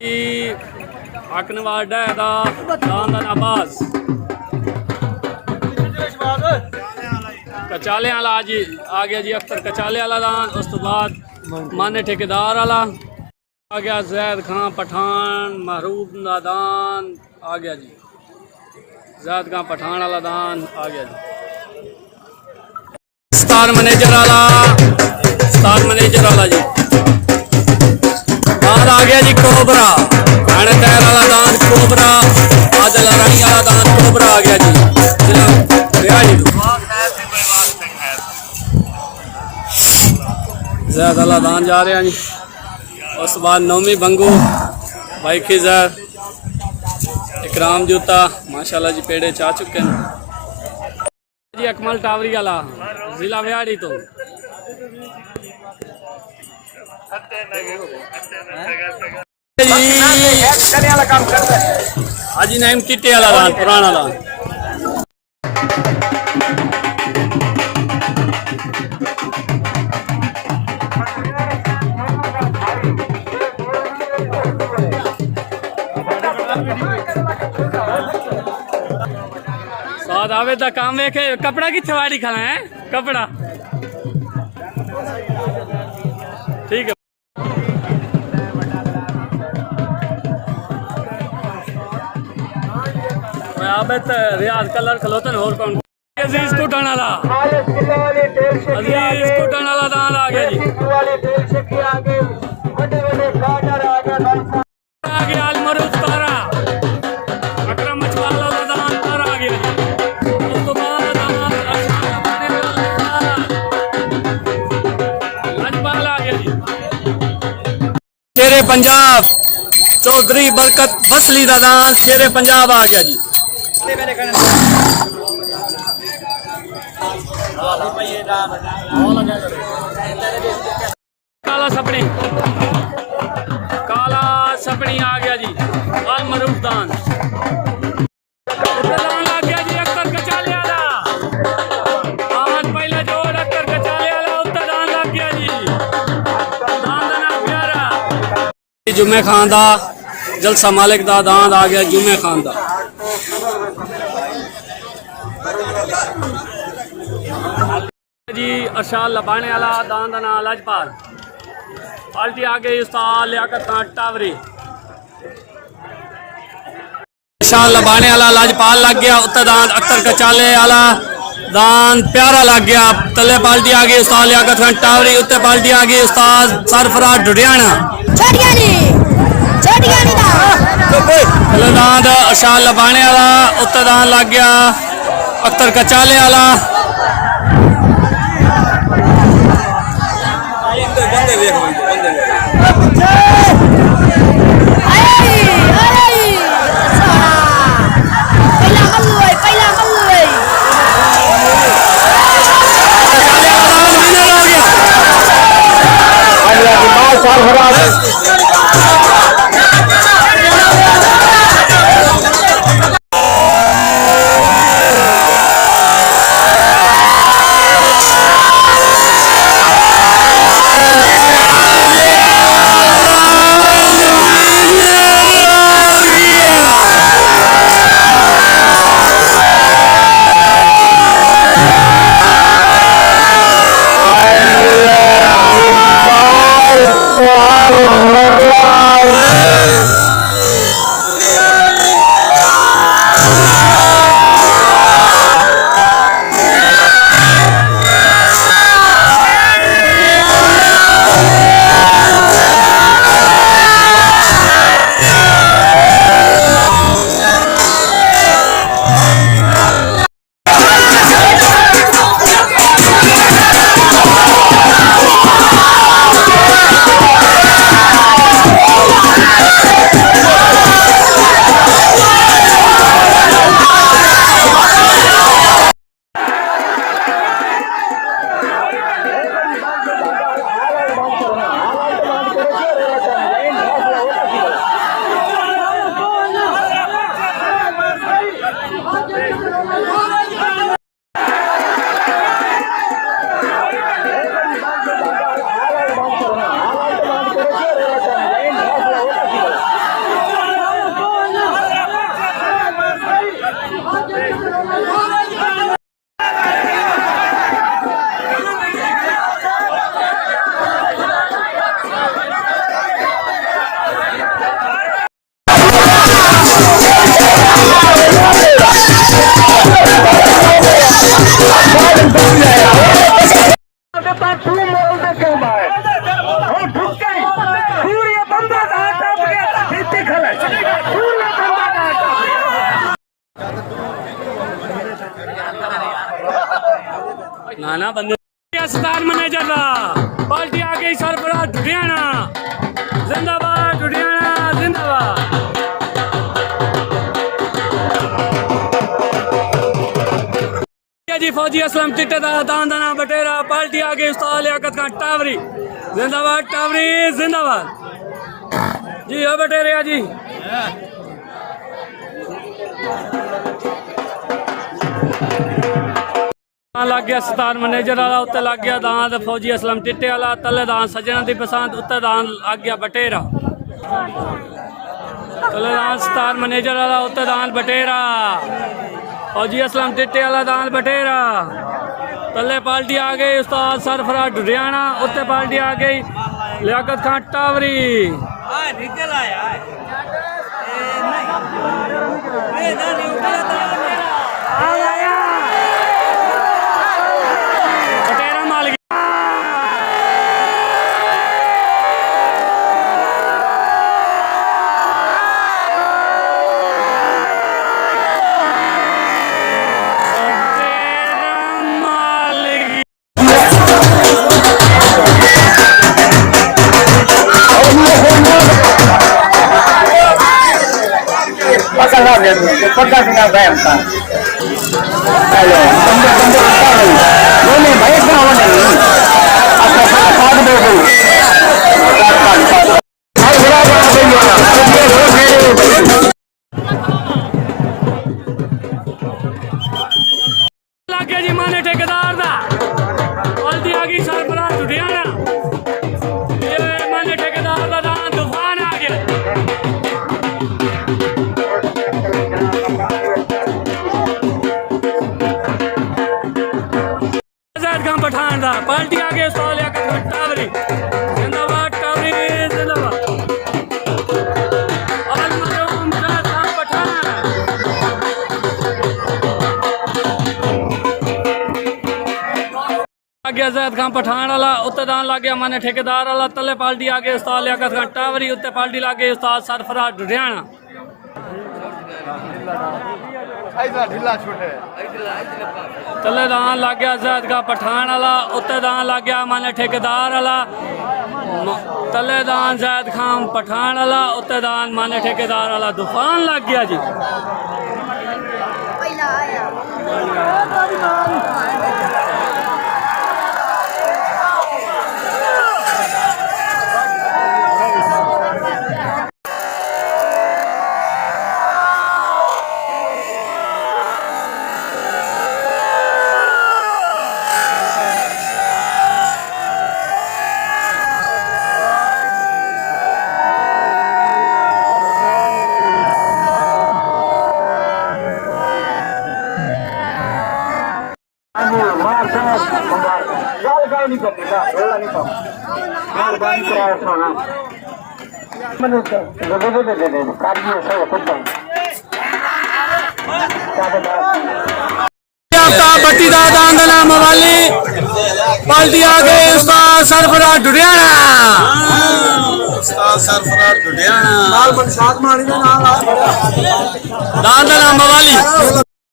अकनवाड़ा दा दान आबाज कचाले वाला जी आ गया जी। अख्तर कचाले वाला दान। उस तो बाद माने ठेकेदार वाला आ गया। जैद खान पठान महरूब दा दान आ गया जी। जैद खान पठान वाला दान आ गया जी। स्टार मैनेजर वाला जी दान आ गया जी। कोबरा खाने तैर वाला दान कोबरा। आदल रानी वाला दान कोबरा आ गया जी। जैद वाला दान जा रहे हैं जी। उस बाद नौमी बंगू भाई खिजर इकराम जूता माशाल्लाह जी पेड़े चाह चुके हैं जी। अकमल टावरी वाला जिला व्याड़ी तो हाजी नईम किट्टे वाला दान पुराना दान। स्वाद आवे दा काम वेखे कपड़ा की थवाड़ी खाना है कपड़ा ठीक है। रियाज कलर खलोतन होर कौन अजीज कुटन वाला दान आ गया जी। आ गया अलमरूद तारा अकरम मछवाला दान तारा आ गया जी। उस तो बाद लजपाल आ गया जी। शेरे पंजाब चौधरी बरकत बसली दा दान शेरे पंजाब आ गया जी। काला सपनी आ गया जी। अल मरूफ दान आ गया जी। अख्तर कचाले वाला आज पहले जोड़ अख्तर कचाले वाला उत्तर दान लग गया जी। दान देना प्यारा जुम्मे खान दा जलसा मालिक दा दान आ गया। जुम्मे खान दा जी। अरशाद लबाने वाला दान दा नाम लजपाल पार्टी आ गई। उस्ताद लियाकत खान टावरी अरशाद लबाने वाला लजपाल लग गया। उत्तर दान अख्तर कचाले वाला दान प्यारा लग गया। तले पार्टी आ गई उस्ताद लियाकत खान टावरी। उत्तर पार्टी आ गई उस्ताद सरफराज ढुडियाना दान अरशाद लबाने वाला। उत्तर दान लग गया अख्तर कचाले वाला। ना बंदे स्टार मैनेजर दा पार्टी आ गई सरबराह ढुडियाना जिंदाबाद ढुडियाना जिंदाबाद जी फौजी असलम टिट्टे दा दांदना बटेरा पार्टी आ गई उस्ताद लियाकत खान टावरी जिंदाबाद टावरी जिंदाबाद जी हो बटेरे जी लग गया स्टार मैनेजर वाला उत्ते लग गया दांद फौजी असलम टिट्टे वाला तले दांद सजना दी पसंद उत्ते दांद लग गया बटेरा तले दांद स्टार मैनेजर वाला उत्ते दांद बटेरा फौजी असलम टिट्टे वाला दांद बटेरा तले पार्टी आ गई उस्ताद सरफराज ढुडियाना उत्ते पार्टी आ गई लियाकत खान टावरी पक्का सुना भाई हमका हेलो बोले भाई क्या हो नहीं अच्छा साथ दे दो लागे जी माने ठेकेदार दा पार्टी आ गई सरबराह ढुडियाना ये माने ठेकेदार दा दांद तूफान आ गया पठान दा पार्टी आगे उस्ताद लियाकत खान टावरी जिंदाबाद टावरी जिंदाबाद अल मरूम ज़ैद खान पठान आगे ज़ैद खान पठान वाला उत्ते दान लग गया माने ठेकेदार वाला तले पार्टी आगे उस्ताद लियाकत खान टावरी उत्ते पार्टी लगे उस्ताद सरफराज ढुडियाना तले दान लग गया ज़ैद का पठान वाला उत्ते दान लग गया माने ठेकेदार वाला तले दान ज़ैद खान पठान वाला उत्ते दान माने ठेकेदार वाला तूफान लग गया जी नहीं करता रोला नहीं पाऊँ मेहरबानी कराया सोना मैंने दे कार्य सब खुद बट्टी दा दांदना मवाली पार्टी आ गई उस्ताद सरफराज ढुडियाना उस्ताद सरफराज ढुडियाना लाल मनसाद मानी दा नाम दांदना मवाली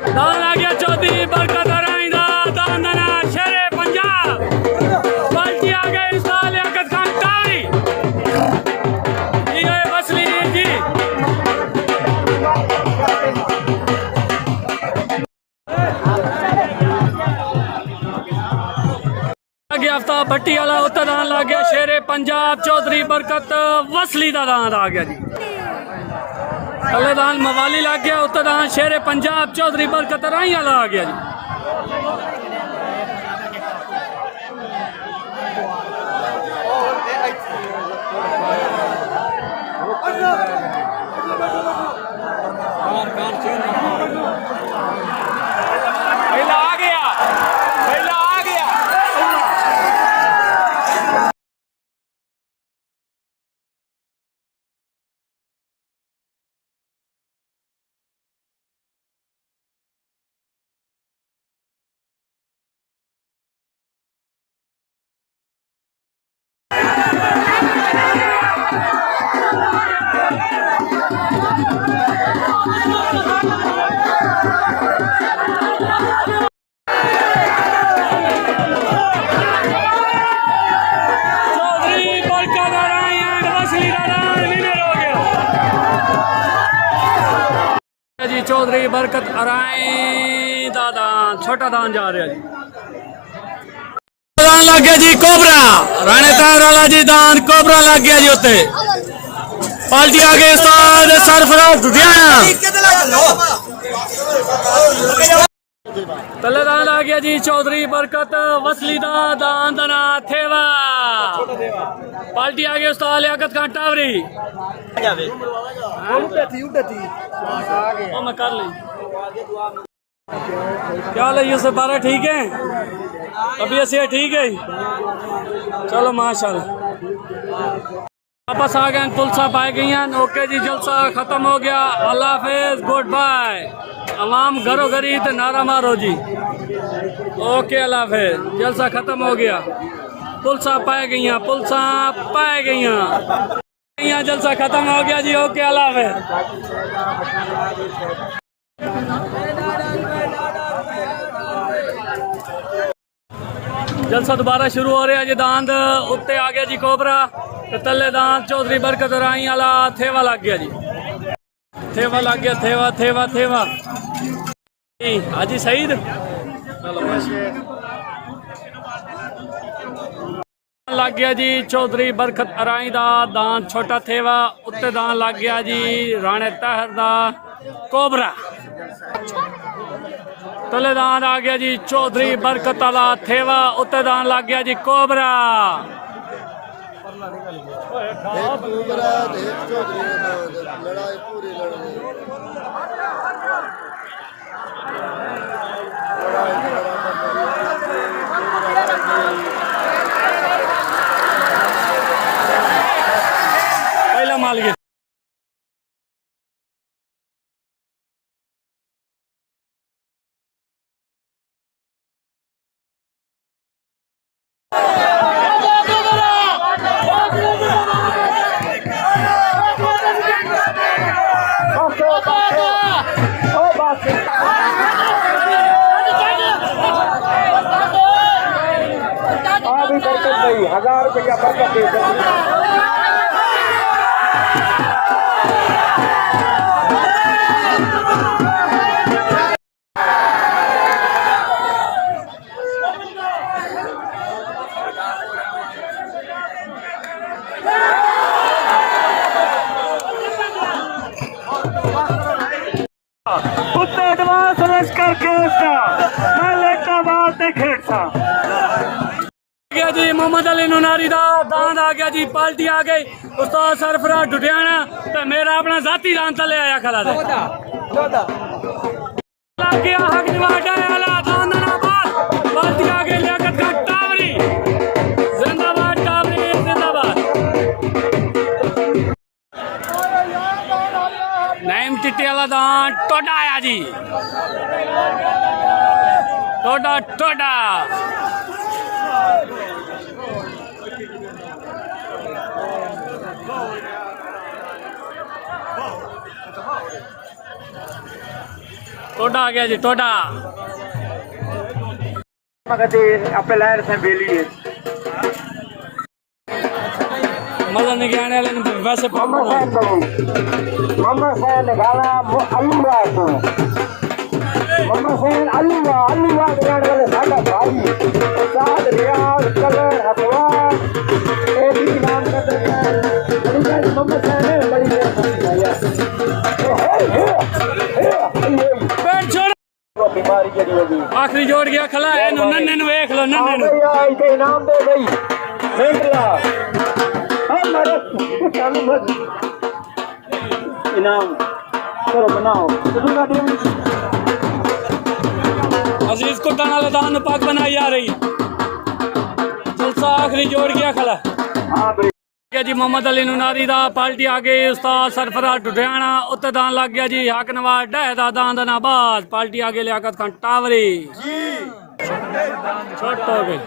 दान आ गया चौधरी बरकत रानी दा दांदना शेरे पंजाब पार्टी आ गई उस्ताद लियाकत खान टावरी ये वसली जी आफ्ताब भट्टी वाला उत्तर दान लग गया शेरे पंजाब चौधरी बरकत वसली का दान आ गया जी दान मवाली लग गया उत्तर दान शेरे पंजाब चौधरी बरकत राही वाला आ गया जी चौधरी बरकत अराई दा दान छोटा दान जा रहा जी दान लग गया जी कोबरा राणे तार वाला जी दान कोबरा लग गया जी उत्ते पाल्टी आगे उस्ताद सरफराज लुधियाना तले दान आ गया जी चौधरी बरकत वसली दा दान दना थेवा पाल्टी आगे उस्ताद लियाकत खान टावरी मैं कर ली क्या ली उसे 12 ठीक है अभी ऐसे ठीक है चलो माशाल्लाह वापस आ गए पुलसा पाई गई हैं ओके जी जलसा खत्म हो गया अल्लाह हाफिज गुड बाय अवाम घरों घरी तो नारा मारो जी ओके अल्लाह हाफिज जलसा खत्म हो गया पुलसा पाई गई हैं पुलसा पाई गई हैं जलसा खत्म हो गया जी ओके अल्लाह हाफिज जलसा दोबारा शुरू हो रहा जी दांद उत्ते आ गया जी कोबरा तले दांद चौधरी बरकत राई वाला थेवा लग गया जी थेवा लग गया थेवा थेवा थेवा हाजी सईद लग गया जी चौधरी बरकत अराई दा दान छोटा थेवा उत्ते दान लग गया जी राणे तहर दा कोबरा तले दान आ गया जी चौधरी बरकत वाला थेवा उत्ते दान लग गया जी कोबरा पहला माल गया ₹1000 बरकत दे कुत्ते एडवांस रेस करके मैं लेटा बात खेड़ता गया जी मोहम्मद अली नुनारी दा दांद आ गया जी पार्टी आ गई उस्ताद सरफराज डुडियाना ते मेरा अपना जाती दांद तले आया खला दे लग गया हक निवाड़ा वाला दांद ना बात पार्टी आ गई लियाकत का टावरी जिंदाबाद टावरी जिंदाबाद नईम टिट्टी वाला दांद टोडा आया जी टोडा टोडा टोडा आ गया जी टोडा आपे लहर से बेली है मजा नहीं आने वाले वैसे मोहम्मद साहब ने गाना अल्लूवा तो मोहम्मद साहब अल्लूवा गाने वाले साडा भाई उस्ताद रियाज कलर अखबार ए भी नाम का मोहम्मद साहब ने बड़ी भैया बीमारी जड़ी होगी आखिरी जोड़ गया खला है नन्ने नु देख लो नन्ने नु इसे इनाम दे गई देख ला हमारे चालू मत इनाम करो बनाओ दूंगा दे अजीज को टाना लदान पाक बनाई आ रही जलसा आखिरी जोड़ गया खला हां भाई जी मोहम्मद अली नुनारी दा पार्टी आ गई उस्ताद सरफराज डुडियाना उत्ते दान लग गया जी हक नवाज डह दा दान नाबाज पार्टी आ गई लियाकत खान टावरी छोट हो गई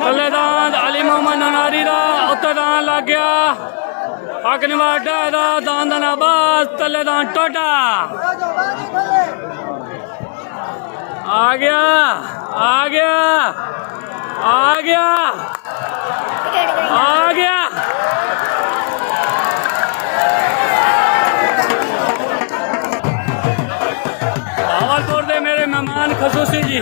तले दान अली मोहम्मद नुनारी दा उत्ते दान लग गया हक नवाज डह दा दान नाबाज तले दान टोटा आ गया आ गया आ गया आ गया जी।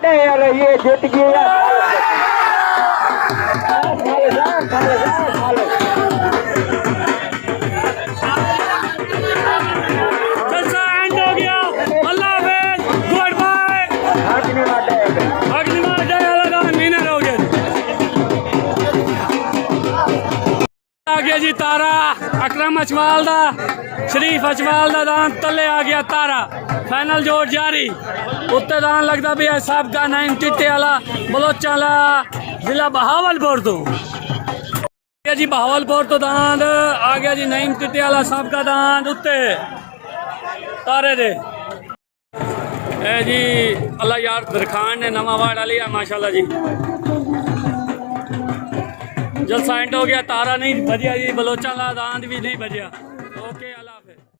यार ये जीत गया जलसा एंड हो गया। अल्लाह हाफिज, गुड बाय। अगली बार जाए लगा विनर हो गया। आ गया जी तारा अकरम अचवाल दा, शरीफ अचवाल दा दान तले आ गया तारा। फाइनल जोड़ जारी, उत्ते दान लगता भी है सब का नाइम टिट्टे वाला बलोच वाला जिला बहावलपुर तो जी। बहावलपुर तो दांद आ गया जी, नाइम टिट्टे वाला सब का दांद उत्ते तारे दे ए जी। अल्लाह यार दरखान ने नवा वार्ड वाली है माशाल्लाह जी। जलसा एंड हो गया, तारा नहीं बजिया जी, बलोचा वाला दांद भी नहीं बजिया।